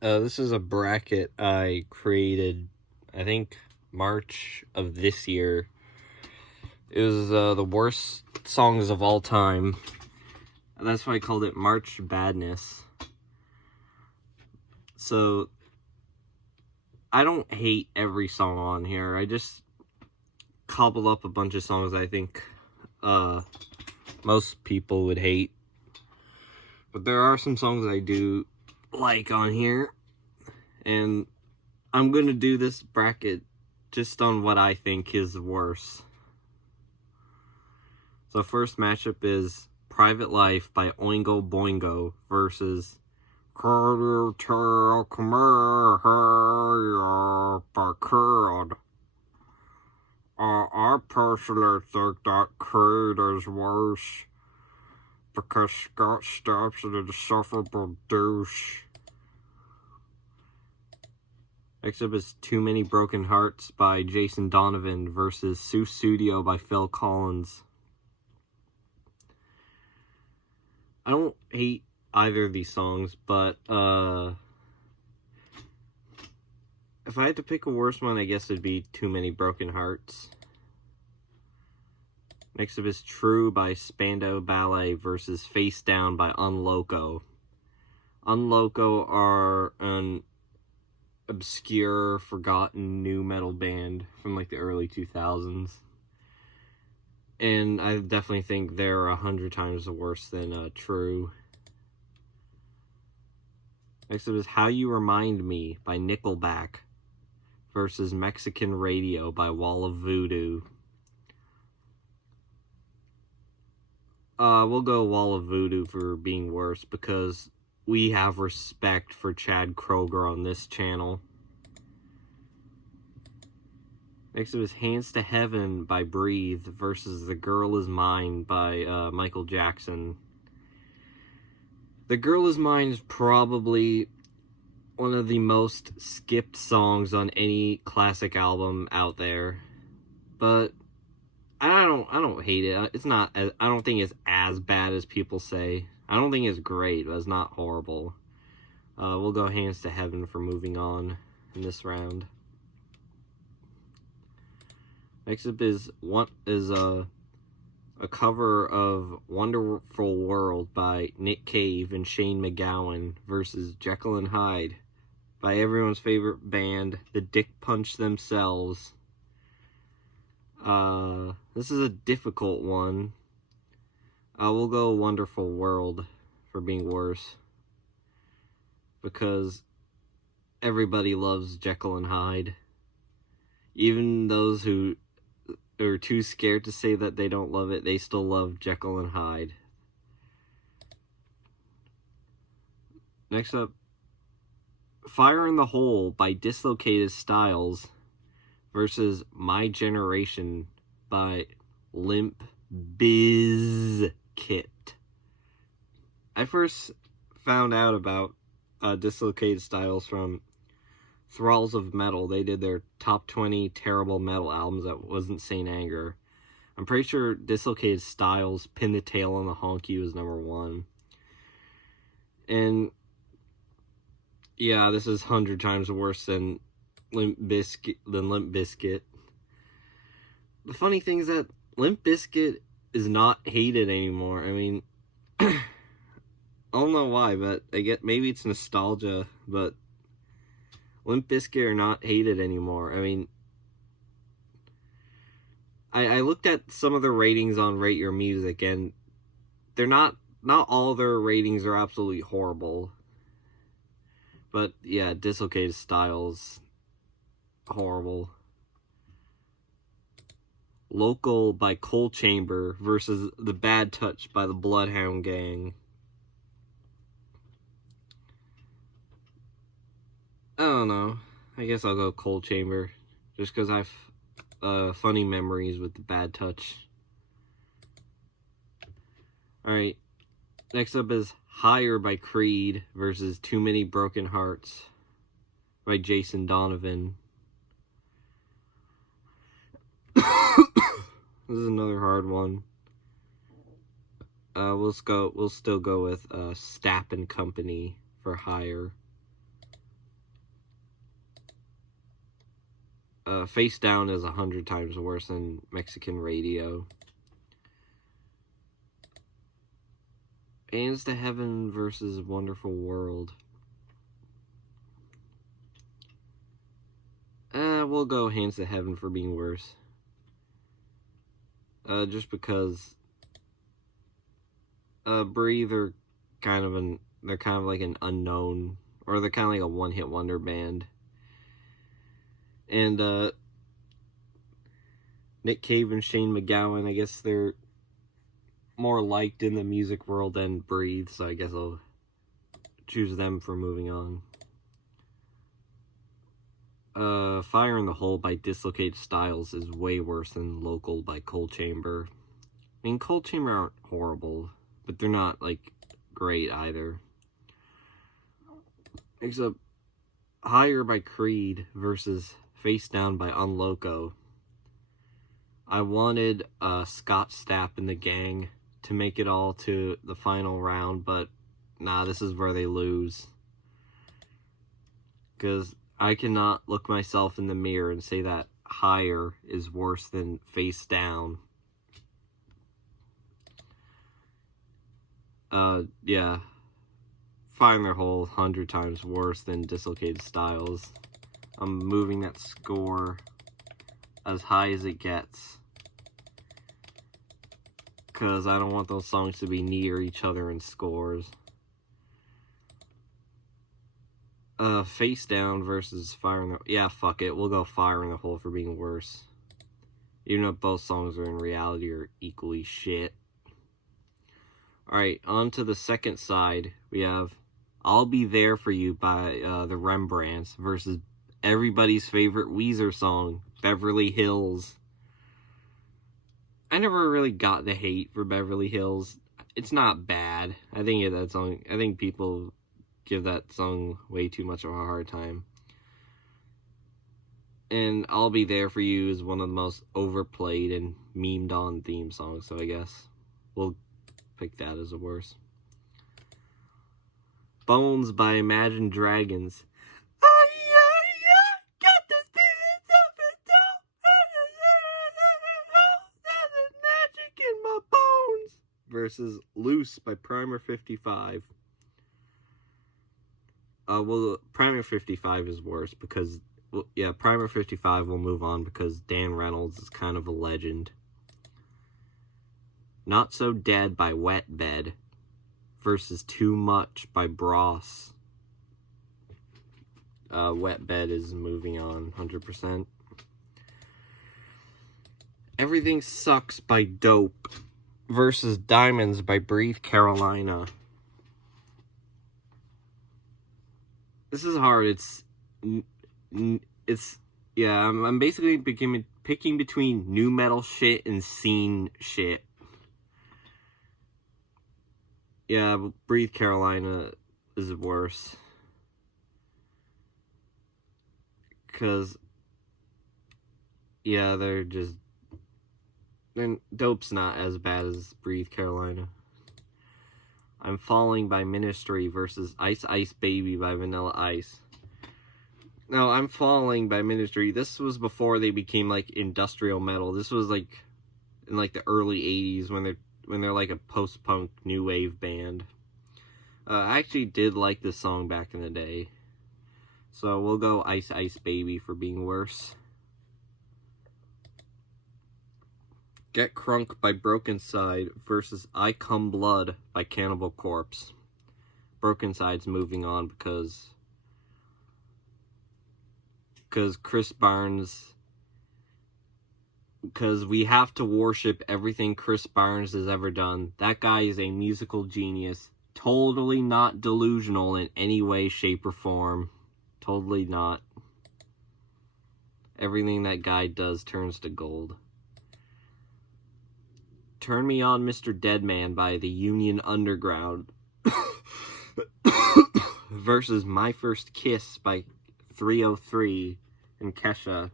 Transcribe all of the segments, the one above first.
This is a bracket I created, I think, March of this year. It was the worst songs of all time. And that's why I called it March Badness. So, I don't hate every song on here. I just cobbled up a bunch of songs I think most people would hate. But there are some songs I do like on here. And I'm going to do this bracket just on what I think is worse. So first matchup is Private Life by Oingo Boingo versus I personally think that Creed is worse because Scott Stapp's an insufferable douche. Next up is Too Many Broken Hearts by Jason Donovan versus Sussudio by Phil Collins. I don't hate either of these songs, but if I had to pick a worse one, I guess it'd be Too Many Broken Hearts. Next up is True by Spandau Ballet versus Face Down by Unloco. Unloco are an obscure, forgotten new metal band from like the early 2000s. And I definitely think they're 100 times worse than True. Next up is How You Remind Me by Nickelback versus Mexican Radio by Wall of Voodoo. We'll go Wall of Voodoo for being worse because we have respect for Chad Kroeger on this channel. Next up is Hands to Heaven by Breathe versus The Girl Is Mine by Michael Jackson. The Girl Is Mine is probably one of the most skipped songs on any classic album out there. But I don't hate it. It's not I don't think it's as bad as people say. I don't think it's great, but it's not horrible. We'll go Hands to Heaven for moving on in this round. Next up is a cover of Wonderful World by Nick Cave and Shane MacGowan versus Jekyll and Hyde by everyone's favorite band, the Dick Punch themselves. This is a difficult one. We'll go Wonderful World for being worse because everybody loves Jekyll and Hyde. Even those who are too scared to say that they don't love it, they still love Jekyll and Hyde. Next up, Fire in the Hole by Dislocated Styles versus My Generation by Limp Bizkit. I first found out about Dislocated Styles from Thralls of Metal. They did their top 20 terrible metal albums that wasn't Saint Anger. I'm pretty sure Dislocated Styles, Pin the Tail on the Honky was number 1. And yeah, this is 100 times worse than Limp Bizkit. The funny thing is that Limp Bizkit is not hated anymore. I mean, I don't know why, but I get maybe it's nostalgia, but Limp Bizkit are not hated anymore. I mean, I looked at some of the ratings on Rate Your Music, and they're not all their ratings are absolutely horrible. But yeah, Dislocated Styles, horrible. Local by Coal Chamber versus The Bad Touch by the Bloodhound Gang. I don't know. I guess I'll go Coal Chamber just because I've funny memories with The Bad Touch. Alright, next up is Higher by Creed versus Too Many Broken Hearts by Jason Donovan. This is another hard one. We'll still go with Stapp and Company for Higher. Face Down is 100 times worse than Mexican Radio. Hands to Heaven versus Wonderful World. We'll go Hands to Heaven for being worse. Just because Breathe are kind of like an unknown, or they're kind of like a one-hit wonder band. And Nick Cave and Shane MacGowan, I guess they're more liked in the music world than Breathe, so I guess I'll choose them for moving on. Fire in the Hole by Dislocated Styles is way worse than Local by Coal Chamber. I mean, Coal Chamber aren't horrible, but they're not, like, great either. Except Higher by Creed versus Face Down by Unloco. I wanted Scott Stapp and the gang to make it all to the final round, but nah, this is where they lose. Because I cannot look myself in the mirror and say that Higher is worse than Face Down. Yeah. Fire in the Hole 100 times worse than Dislocated Styles. I'm moving that score as high as it gets, because I don't want those songs to be near each other in scores. Face Down versus Fire in the... Yeah, fuck it. We'll go Fire in the Hole for being worse. Even if both songs are in reality are equally shit. Alright, on to the second side. We have I'll Be There For You by the Rembrandts versus everybody's favorite Weezer song, Beverly Hills. I never really got the hate for Beverly Hills. It's not bad. I think people give that song way too much of a hard time. And I'll Be There For You is one of the most overplayed and memed on theme songs, so I guess we'll pick that as the worst. Bones by Imagine Dragons. Got this magic in my bones versus Loose by Primer 55. Well, Primer 55 is worse because, well, yeah, Primer 55 will move on because Dan Reynolds is kind of a legend. Not So Dead by Wet Bed versus Too Much by Bros. Wet Bed is moving on 100%. Everything Sucks by Dope versus Diamonds by Breathe Carolina. This is hard. I'm basically picking between new metal shit and scene shit. Yeah, but Breathe Carolina is worse. Because, yeah, Dope's not as bad as Breathe Carolina. I'm Falling by Ministry versus Ice Ice Baby by Vanilla Ice. No, I'm Falling by Ministry. This was before they became, like, industrial metal. This was, like, in, like, the early 80s when they're like a post-punk new wave band. I actually did like this song back in the day. So we'll go Ice Ice Baby for being worse. Get Crunk by Broken Side versus I Come Blood by Cannibal Corpse. Broken Side's moving on because Chris Barnes... Because we have to worship everything Chris Barnes has ever done. That guy is a musical genius. Totally not delusional in any way, shape, or form. Totally not. Everything that guy does turns to gold. Turn Me On, Mr. Deadman by the Union Underground versus My First Kiss by 303 and Kesha.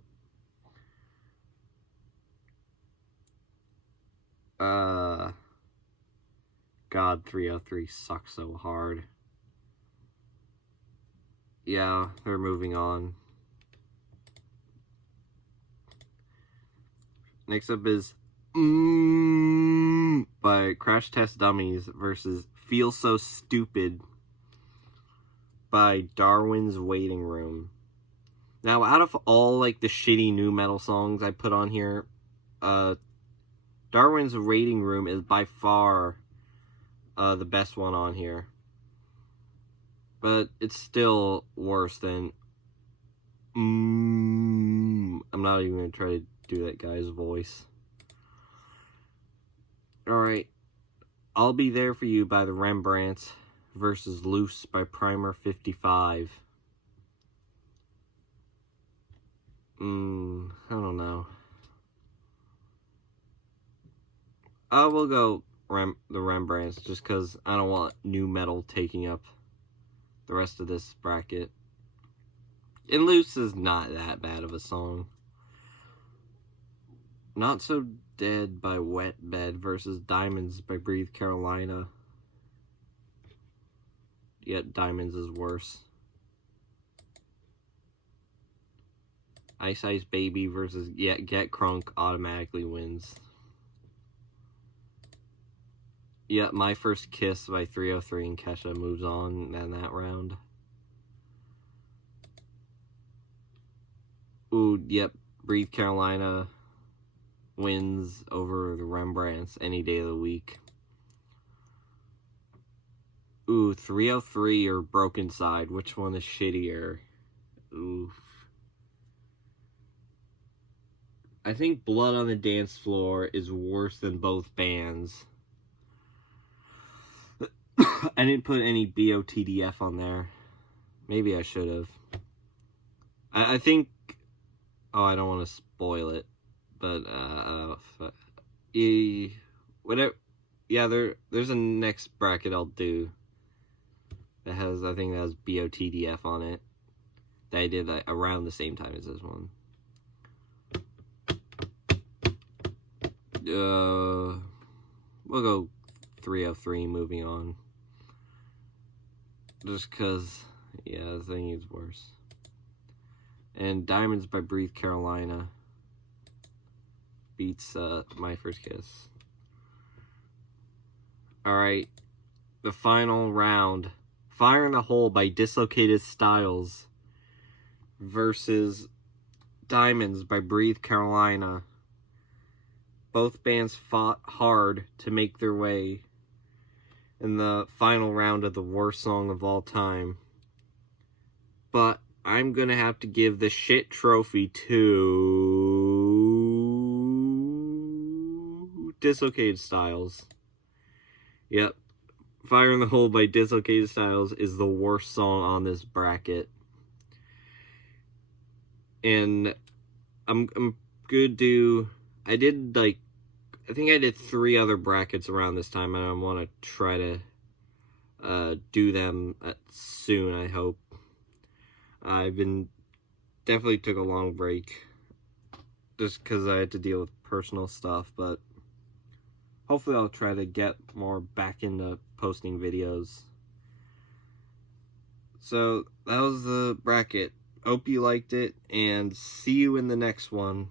God, 303 sucks so hard. Yeah, they're moving on. Next up is by Crash Test Dummies versus Feel So Stupid by Darwin's Waiting Room. Now, out of all, like, the shitty nu metal songs I put on here, Darwin's Waiting Room is by far the best one on here. But it's still worse than I'm not even going to try to do that guy's voice. Alright. I'll Be There For You by the Rembrandts versus Loose by Primer 55. I don't know. I will go the Rembrandts just because I don't want nu metal taking up the rest of this bracket. And Loose is not that bad of a song. Not So Dead by Wet Bed versus Diamonds by Breathe Carolina. Yet Diamonds is worse. Ice Ice Baby versus Get Crunk automatically wins. Yep, My First Kiss by 303 and Kesha moves on in that round. Ooh, yep, Breathe Carolina wins over the Rembrandts any day of the week. Ooh, 303 or Broken Side, which one is shittier? Oof. I think Blood on the Dance Floor is worse than both bands. I didn't put any BOTDF on there. Maybe I should have. I think... Oh, I don't want to spoil it. But, whatever. Yeah, there's a next bracket I'll do that has, I think that has BOTDF on it. That I did around the same time as this one. We'll go 303, moving on. Just because, yeah, I think it's worse. And Diamonds by Breathe Carolina beats My First Kiss. Alright, the final round. Fire in the Hole by Dislocated Styles versus Diamonds by Breathe Carolina. Both bands fought hard to make their way in the final round of the worst song of all time. But I'm going to have to give the shit trophy to Dislocated Styles. Yep. Fire in the Hole by Dislocated Styles is the worst song on this bracket. And I'm good to... I think I did 3 other brackets around this time, and I want to try to do them soon, I hope. Definitely took a long break just because I had to deal with personal stuff, but hopefully I'll try to get more back into posting videos. So that was the bracket. Hope you liked it, and see you in the next one.